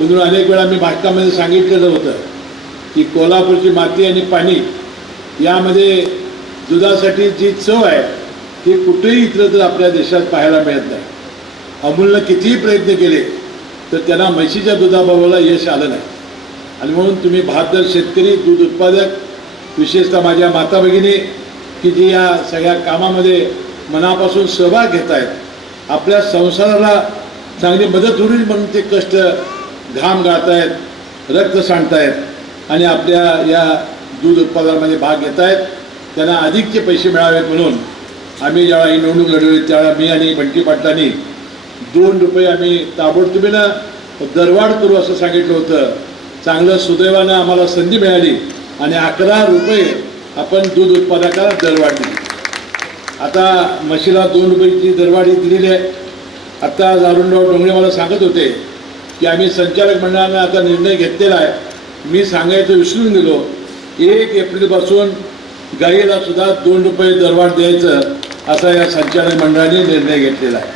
म्हणून अनेक वेळा मी भाषणामध्ये सांगितलेलं होतं की कोल्हापूरची माती आणि पाणी यामध्ये दुधासाठी जी चव आहे ती कुठेही इतर तर आपल्या देशात पाहायला मिळत नाही. अमूलनं कितीही प्रयत्न केले तर त्यांना म्हशीच्या दुधाबाबाला यश आलं नाही. आणि म्हणून तुम्ही बहादर शेतकरी दूध उत्पादक विशेषतः माझ्या माता भगिनी की जी या सगळ्या कामामध्ये मनापासून सहभाग घेत आहेत आपल्या संसाराला चांगली मदत होईल म्हणून ते कष्ट घाम गाळतायत रक्त सांडतायत आणि आपल्या या दूध उत्पादनामध्ये भाग घेत आहेत त्यांना अधिकचे पैसे मिळावेत म्हणून आम्ही ज्यावेळा ही निवडणूक लढवली त्यावेळा मी आणि बंटी पाटलांनी दोन रुपये आम्ही ताबडतोबीनं दरवाढ करू असं सांगितलं होतं. चांगलं सुदैवानं आम्हाला संधी मिळाली आणि अकरा रुपये आपण दूध उत्पादकाला दरवाढ दिली. आता म्हशीला दोन रुपयाची दरवाढी दिलेली आहे. आत्ता अरुणराव डोंगरे मला सांगत होते की आम्ही संचालक मंडळानं आता निर्णय घेतलेला आहे. मी सांगायचं विसरून गेलो. एक एप्रिलपासून गाईला सुद्धा दोन रुपये दरवाढ द्यायचं असा या संचालक मंडळाने निर्णय घेतलेला आहे.